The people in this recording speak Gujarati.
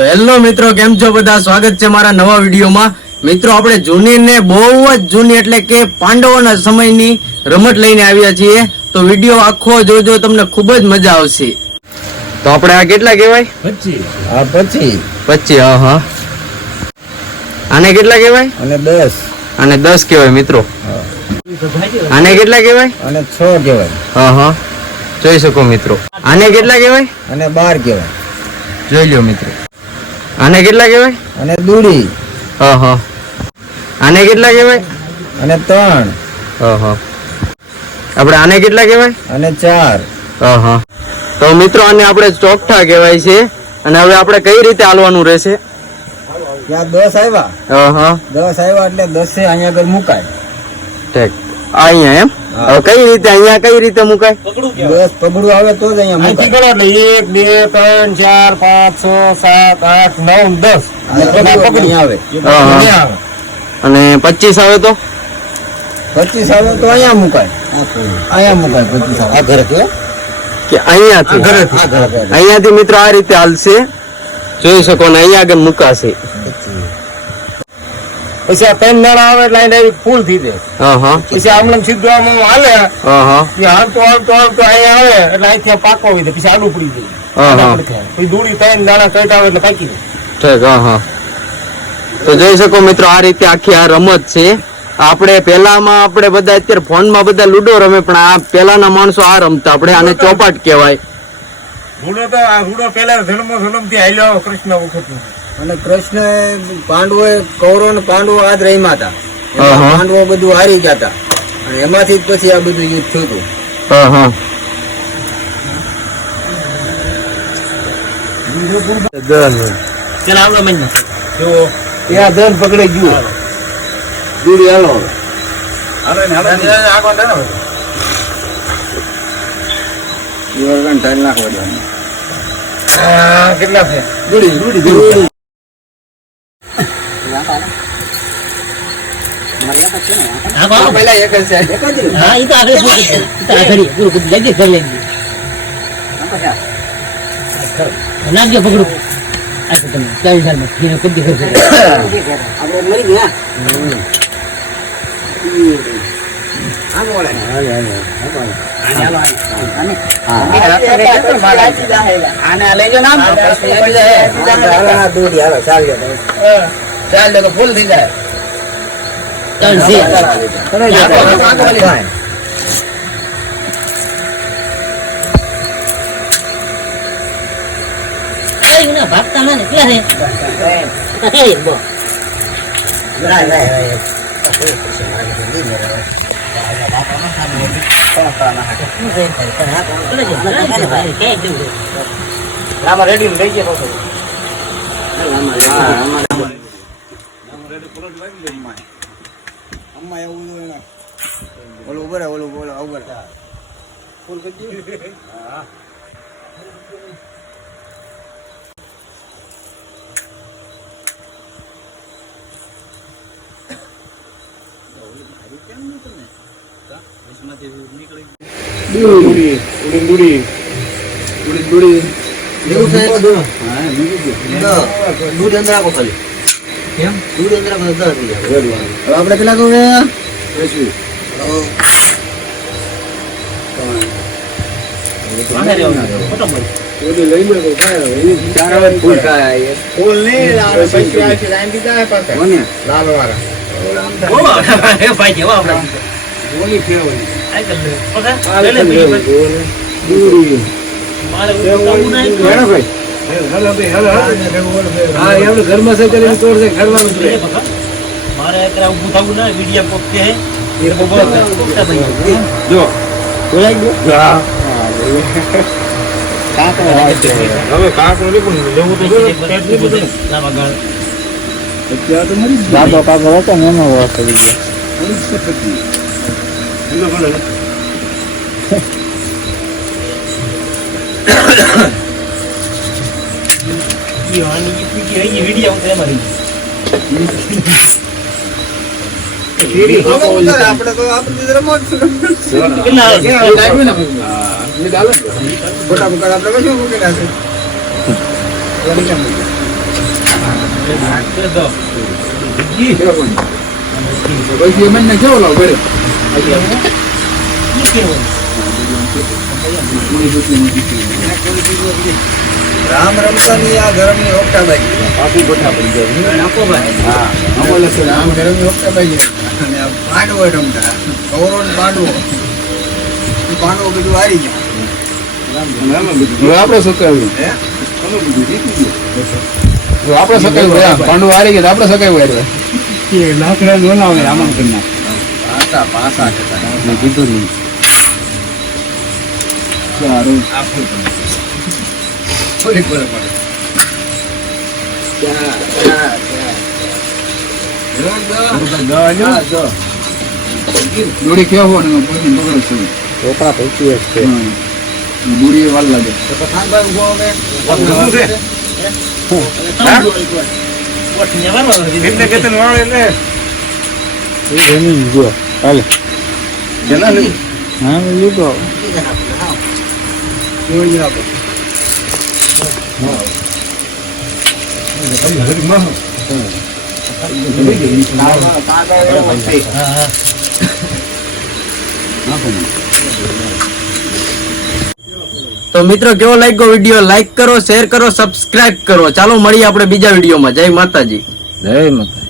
તો હેલો મિત્રો, કેમ છો બધા? સ્વાગત છે મારા નવા વિડીયોમાં. મિત્રો, આપણે જૂની ને બહુ જ જૂની એટલે કે પાંડવોના સમયની રમત લઈને આવ્યા છીએ. તો વિડીયો આખો જોજો, તમને ખૂબ જ મજા આવશે. તો આપણે આ કેટલા કહેવાય? 25. હા. આને કેટલા કહેવાય? અને 10. આને 10 કહેવાય મિત્રો. આને કેટલા કહેવાય? અને 6 કહેવાય. હા. જોઈ શકો મિત્રો. આને કેટલા કહેવાય? અને 12 કહેવાય. જોઈ લ્યો મિત્રો. આને કેટલા કહેવાય? અને દૂડી. હા. આને કેટલા કહેવાય? અને 3. હા. આપણે આને કેટલા કહેવાય? અને 4. હા. તો મિત્રો, આને આપણે ચોકઠા કહેવાય છે. અને હવે આપણે કઈ રીતે હાલવાનું રહેશે? ત્યાં 10 આવ્યા. હા. 10 આવ્યા એટલે 10 અહીંયા આગળ મુકાય. ઠીક. અહીંયા એમ? હવે કઈ રીતે અહીંયા કઈ રીતે મુકાય? 10 પગડું આવે તો જ અહીંયા મુકાય. 1 2 3 4 5 6 7 8 9 10 પગડું આવે. અને 25 આવે તો? 25 આવે તો અહીંયા મુકાય. 25 આવે. આ ઘરે કે અહીંયાથી મિત્રો આ રીતે હાલશે. જોઈ શકો ને, અહીંયા આગળ મુકાશે. પછી આ 3 દાણા આવે એટલે ડાયરેક્ટ ફૂલ થઈ જાય. પછી આમલમ સીધું આમ હાલે. હાલતો અહીંયા આવે એટલે અહીંથી પાકો હોય પછી આલુ પડી જાય. પછી દૂડી 3 દાણા કટ આવે એટલે પાકી જાય. તો જોઈ શકો મિત્રો, આ રીતે આખી આ રમત છે. આપણે પેલામાં આપણે બધા અત્યારે ફોનમાં બધા લુડો રમે, પણ આ પેલાના માણસો આ રમતા. આપણે આને ચોપાટ કહેવાય. રૂડો પેલા જન્મથી હાલ્યો કૃષ્ણ વખત. અને કૃષ્ણ કૌરવ ને પાંડવો આ જ રમ્યા હતા. પાંડવો બધું હારી ગયા હતા અને એમાંથી જ પછી આ બધું યુદ્ધ થયું હતું. ધન પકડે ગયું. દૂરી હાલો કેટલા છે? દૂડી ચાલ તો ફૂલ થઈ જાય. ભાગતા મને રેડી લઈ ગયા ઓલું બોલો અવગર ફૂલ કરી આપડે કેટલા કહું ઘરમાં છે મારે ઉભું થવું ના વિડીયો પોતે જો દાદો કાકો હતો ને એનો વાત કરી ગયા વિડીયો આપણે તો આપણે રમત ફોટા આપણે શું મૂકી નાખે પછી એમ ને કેવો લાવ ઘરે રામ રમતાની આ ગરમની ઓક્ટાબાઈ પાકું ગોઠા પડી જાય નાખો ભાઈ. હા રામ ગરમની ઓક્ટાબાઈ અને આ પાંડવો રમતા કૌરવ ને પાંડવો પાંડવો બધું હારી ગયા હવે આપણે સકાવ્યું હે આપણે સકાવ્યું પાંડુ હારી ગયા આપણે સકાવ્યું લાકડા નો લાવે આમાં કરી પાસા થતા નાખ કીધું નહીં સારું થોડીક વાર પડે દોડી કેવો હોય ને પછી પકડો છે છોકરા પૈકી છે દોડી વાર લાગે ગોઠવીને વાળવાનો છે. એટલે કે તને વાળે ને તો મિત્રો કેવો લાગ્યો વિડીયો? લાઈક કરો, શેર કરો, સબસ્ક્રાઇબ કરો. ચાલો મળીએ આપણે બીજા વિડીયોમાં. જય માતાજી. જય માતા.